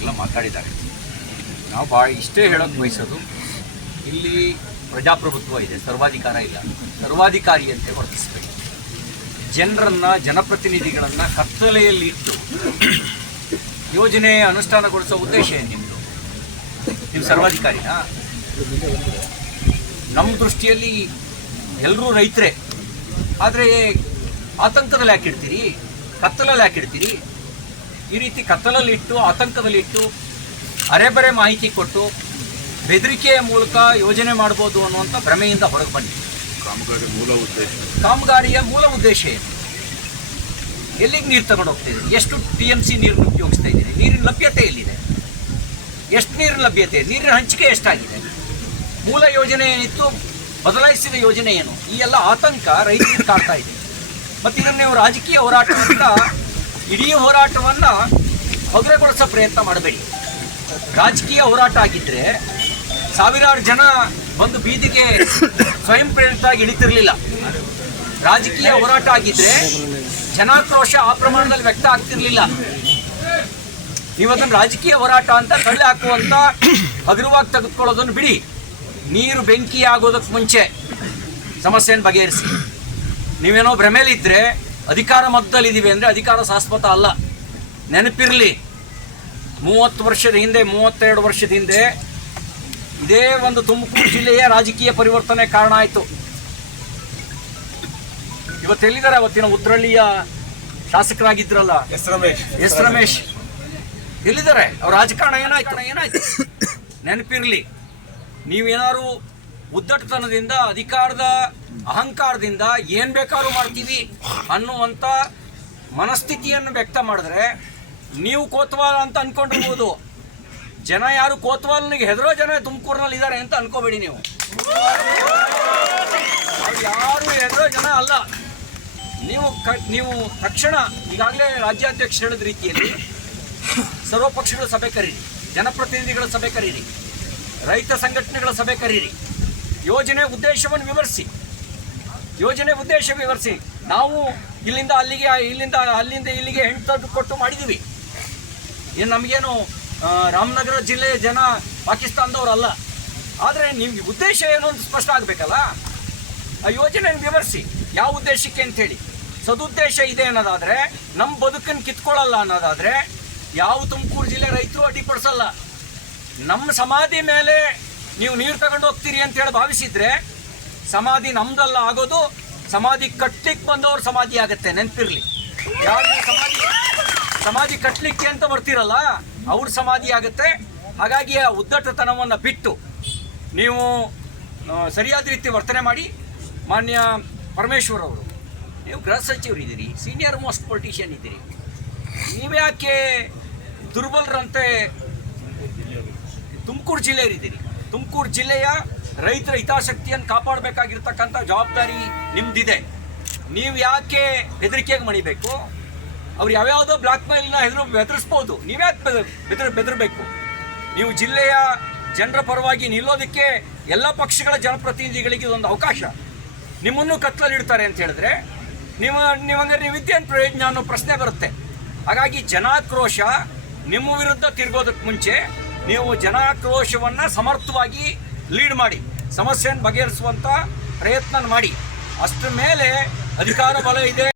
ಅವರೆಲ್ಲ ಮಾತಾಡಿದ್ದಾರೆ. ನಾವು ಭಾಳ ಇಷ್ಟೇ ಹೇಳೋಕ್ಕೆ ಬಯಸೋದು, ಇಲ್ಲಿ ಪ್ರಜಾಪ್ರಭುತ್ವ ಇದೆ, ಸರ್ವಾಧಿಕಾರ ಇಲ್ಲ. ಸರ್ವಾಧಿಕಾರಿಯಂತೆ ವರ್ತಿಸಬೇಕು. ಜನರನ್ನು, ಜನಪ್ರತಿನಿಧಿಗಳನ್ನು ಕತ್ತಲೆಯಲ್ಲಿ ಇಟ್ಟು ಯೋಜನೆ ಅನುಷ್ಠಾನಗೊಳಿಸೋ ಉದ್ದೇಶ ಏನು ನಿಮ್ಮದು? ನೀವು ಸರ್ವಾಧಿಕಾರಿನಾ? ನಮ್ಮ ದೃಷ್ಟಿಯಲ್ಲಿ ಎಲ್ಲರೂ ರೈತರೇ. ಆದರೆ ಆತಂಕದಲ್ಲಿ ಯಾಕಿಡ್ತೀರಿ? ಕತ್ತಲಲ್ಲಿ ಯಾಕಿಡ್ತೀರಿ? ಈ ರೀತಿ ಕತ್ತಲಲ್ಲಿಟ್ಟು, ಆತಂಕದಲ್ಲಿಟ್ಟು, ಅರೆಬರೆ ಮಾಹಿತಿ ಕೊಟ್ಟು ಬೆದರಿಕೆಯ ಮೂಲಕ ಯೋಜನೆ ಮಾಡ್ಬೋದು ಅನ್ನುವಂಥ ಭ್ರಮೆಯಿಂದ ಹೊರಗೆ ಬನ್ನಿ. ಕಾಮಗಾರಿಯ ಮೂಲ ಉದ್ದೇಶ ಏನು? ಎಲ್ಲಿಗೆ ನೀರು ತಗೊಂಡು ಹೋಗ್ತಿದ್ದೀರಿ? ಎಷ್ಟು TMC ನೀರನ್ನು ಉಪಯೋಗಿಸ್ತಾ ಇದ್ದೀರಿ? ನೀರಿನ ಲಭ್ಯತೆ ಎಲ್ಲಿದೆ? ಎಷ್ಟು ನೀರಿನ ಲಭ್ಯತೆ? ನೀರಿನ ಹಂಚಿಕೆ ಎಷ್ಟಾಗಿದೆ? ಮೂಲ ಯೋಜನೆ ಏನಿತ್ತು, ಬದಲಾಯಿಸಿದ ಯೋಜನೆ ಏನು? ಈ ಎಲ್ಲ ಆತಂಕ ರೈತರಿಗೆ ಕಾಡ್ತಾ ಇದೆ. ಮತ್ತು ಇದನ್ನು ನೀವು ರಾಜಕೀಯ ಹೋರಾಟ ಅಂತ ಇಡೀ ಹೋರಾಟವನ್ನು ಹೊಗರೆಗೊಳಿಸೋ ಪ್ರಯತ್ನ ಮಾಡಬೇಡಿ. ರಾಜಕೀಯ ಹೋರಾಟ ಆಗಿದ್ದರೆ ಸಾವಿರಾರು ಜನ ಬಂದು ಬೀದಿಗೆ ಸ್ವಯಂ ಪ್ರೇರಿತವಾಗಿ ಇಳಿತಿರಲಿಲ್ಲ. ರಾಜಕೀಯ ಹೋರಾಟ ಆಗಿದ್ದರೆ ಜನಾಕ್ರೋಶ ಆ ಪ್ರಮಾಣದಲ್ಲಿ ವ್ಯಕ್ತ ಆಗ್ತಿರ್ಲಿಲ್ಲ. ನೀವು ಅದನ್ನು ರಾಜಕೀಯ ಹೋರಾಟ ಅಂತ ತಳ್ಳಿ ಹಾಕುವಂಥ ಹಗುರವಾಗಿ ತೆಗೆದುಕೊಳ್ಳೋದನ್ನು ಬಿಡಿ. ನೀರು ಬೆಂಕಿ ಆಗೋದಕ್ಕೆ ಮುಂಚೆ ಸಮಸ್ಯೆಯನ್ನು ಬಗೆಹರಿಸಿ. ನೀವೇನೋ ಭ್ರಮೇಲಿದ್ದರೆ ಅಧಿಕಾರ ಮದ್ದಲ್ಲಿದ್ದೀವಿ ಅಂದರೆ ಅಧಿಕಾರ ಶಾಶ್ವತ ಅಲ್ಲ. ನೆನಪಿರಲಿ, 30 ವರ್ಷದ ಹಿಂದೆ, 32 ವರ್ಷದ ಹಿಂದೆ ಇದೇ ಒಂದು ತುಮಕೂರು ಜಿಲ್ಲೆಯ ರಾಜಕೀಯ ಪರಿವರ್ತನೆ ಕಾರಣ ಆಯಿತು. ಇವತ್ತೆಲ್ಲಿದ್ದಾರೆ? ಅವತ್ತಿನ ಉತ್ರಳ್ಳಿಯ ಶಾಸಕರಾಗಿದ್ರಲ್ಲ ಎಸ್ ರಮೇಶ್ ಎಲ್ಲಿದ್ದಾರೆ? ಅವ್ರ ರಾಜಕಾರಣ ಏನಾಯ್ತು? ನೆನಪಿರಲಿ, ನೀವೇನಾದ್ರು ಉದ್ದಟತನದಿಂದ, ಅಧಿಕಾರದ ಅಹಂಕಾರದಿಂದ ಏನು ಬೇಕಾದ್ರೂ ಮಾಡ್ತೀವಿ ಅನ್ನುವಂಥ ಮನಸ್ಥಿತಿಯನ್ನು ವ್ಯಕ್ತ ಮಾಡಿದ್ರೆ ನೀವು ಕೋತ್ವಾಲ್ ಅಂತ ಅನ್ಕೊಂಡಿರ್ಬೋದು. ಜನ ಯಾರು ಕೋತ್ವಾಲ್ನಿಗೆ ಹೆದರೋ ಜನ ತುಮಕೂರಿನಲ್ಲಿ ಇದ್ದಾರೆ ಅಂತ ಅನ್ಕೋಬೇಡಿ. ನೀವು ಯಾರು ಹೆದರೋ ಜನ ಅಲ್ಲ. ನೀವು ತಕ್ಷಣ ಈಗಾಗಲೇ ರಾಜ್ಯಾಧ್ಯಕ್ಷ ಹೇಳಿದ ರೀತಿಯಲ್ಲಿ ಸರ್ವಪಕ್ಷಗಳ ಸಭೆ ಕರೀರಿ, ಜನಪ್ರತಿನಿಧಿಗಳ ಸಭೆ ಕರೀರಿ, ರೈತ ಸಂಘಟನೆಗಳ ಸಭೆ ಕರೀರಿ, ಯೋಜನೆ ಉದ್ದೇಶವನ್ನು ವಿವರಿಸಿ. ನಾವು ಇಲ್ಲಿಂದ ಅಲ್ಲಿಗೆ, ಅಲ್ಲಿಂದ ಇಲ್ಲಿಗೆ ಹೆಣ್ಣು ತಂದು ಕೊಟ್ಟು ಮಾಡಿದ್ದೀವಿ. ಏನು ನಮಗೇನು ರಾಮನಗರ ಜಿಲ್ಲೆಯ ಜನ ಪಾಕಿಸ್ತಾನದವರಲ್ಲ. ಆದರೆ ನಿಮ್ಗೆ ಉದ್ದೇಶ ಏನು ಅಂತ ಸ್ಪಷ್ಟ ಆಗಬೇಕಲ್ಲ. ಆ ಯೋಜನೆಯನ್ನು ವಿವರಿಸಿ, ಯಾವ ಉದ್ದೇಶಕ್ಕೆ ಅಂಥೇಳಿ. ಸದುದ್ದೇಶ ಇದೆ ಅನ್ನೋದಾದರೆ, ನಮ್ಮ ಬದುಕನ್ನು ಕಿತ್ಕೊಳ್ಳಲ್ಲ ಅನ್ನೋದಾದರೆ ಯಾವ ತುಮಕೂರು ಜಿಲ್ಲೆ ರೈತರು ಅಡ್ಡಿಪಡಿಸಲ್ಲ. ನಮ್ಮ ಸಮಾಧಿ ಮೇಲೆ ನೀವು ನೀರು ತಗೊಂಡು ಹೋಗ್ತೀರಿ ಅಂತೇಳಿ ಭಾವಿಸಿದರೆ ಸಮಾಧಿ ನಮ್ದಲ್ಲ ಆಗೋದು, ಸಮಾಧಿ ಕಟ್ಟಲಿಕ್ಕೆ ಬಂದವ್ರ ಸಮಾಧಿ ಆಗುತ್ತೆ. ನೆನಪಿರಲಿ, ಯಾರು ಸಮಾಧಿ ಕಟ್ಟಲಿಕ್ಕೆ ಅಂತ ಬರ್ತಿರಲ್ಲ ಅವ್ರ ಸಮಾಧಿ ಆಗುತ್ತೆ. ಹಾಗಾಗಿ ಆ ಉದ್ದಟತನವನ್ನು ಬಿಟ್ಟು ನೀವು ಸರಿಯಾದ ರೀತಿ ವರ್ತನೆ ಮಾಡಿ. ಮಾನ್ಯ ಪರಮೇಶ್ವರ್ ಅವರು, ನೀವು ಗೃಹ ಸಚಿವರಿದ್ದೀರಿ, ಸೀನಿಯರ್ ಮೋಸ್ಟ್ ಪೊಲಿಟಿಷಿಯನ್ ಇದ್ದೀರಿ. ನೀವ್ಯಾಕೆ ದುರ್ಬಲರಂತೆ ತುಮಕೂರು ಜಿಲ್ಲೆಯಲ್ಲಿದ್ದೀರಿ? ತುಮಕೂರು ಜಿಲ್ಲೆಯ ರೈತರ ಹಿತಾಸಕ್ತಿಯನ್ನು ಕಾಪಾಡಬೇಕಾಗಿರ್ತಕ್ಕಂಥ ಜವಾಬ್ದಾರಿ ನಿಮ್ದಿದೆ. ನೀವು ಯಾಕೆ ಹೆದರಿಕೆಗೆ ಮಣಿಬೇಕು? ಅವ್ರು ಯಾವ್ಯಾವುದೋ ಬ್ಲಾಕ್ ಮೇಲ್ನ ಬೆದರಿಸ್ಬೋದು, ನೀವ್ಯಾಕೆ ಬೆದರಬೇಕು? ನೀವು ಜಿಲ್ಲೆಯ ಜನರ ಪರವಾಗಿ ನಿಲ್ಲೋದಕ್ಕೆ ಎಲ್ಲ ಪಕ್ಷಗಳ ಜನಪ್ರತಿನಿಧಿಗಳಿಗೆ ಒಂದು ಅವಕಾಶ. ನಿಮ್ಮನ್ನು ಕತ್ತಲಲ್ಲಿಡ್ತಾರೆ ಅಂತ ಹೇಳಿದ್ರೆ ನೀವಿದ್ದೇನು ಪ್ರಯೋಜನ ಅನ್ನೋ ಪ್ರಶ್ನೆ ಬರುತ್ತೆ. ಹಾಗಾಗಿ ಜನಾಕ್ರೋಶ ನಿಮ್ಮ ವಿರುದ್ಧ ತಿರುಗೋದಕ್ಕೆ ಮುಂಚೆ ನೀವು ಜನಾಕ್ರೋಶವನ್ನು ಸಮರ್ಥವಾಗಿ ಲೀಡ್ ಮಾಡಿ, ಸಮಸ್ಯೆಯನ್ನು ಬಗೆಹರಿಸುವಂಥ ಪ್ರಯತ್ನ ಮಾಡಿ. ಅಷ್ಟರ ಮೇಲೆ ಅಧಿಕಾರ ಬಲ ಇದೆ.